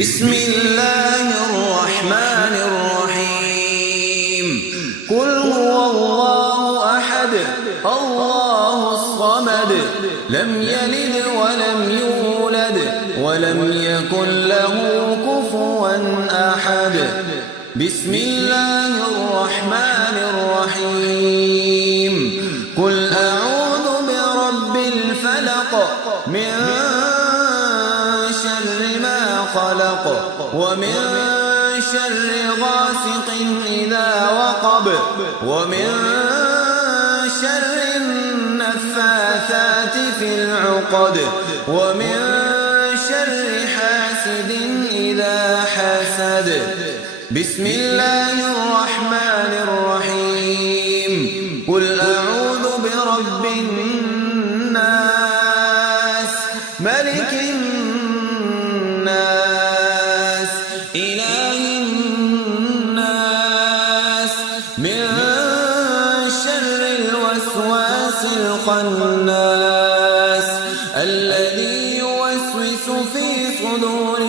بسم الله الرحمن الرحيم قل هو الله أحد الله الصمد لم يلد ولم يولد ولم يكن له كفوا أحد بسم الله الرحمن الرحيم قل أعوذ برب الفلق من شر ما خلق ومن شر غاسق إذا وقب ومن شر النفاثات في العقد ومن شر حاسد إذا حسد بسم الله الرحمن الرحيم قل أعوذ برب الناس ملك الناس إله الناس من شر الوسواس الخناس الذي يوسوس في صدور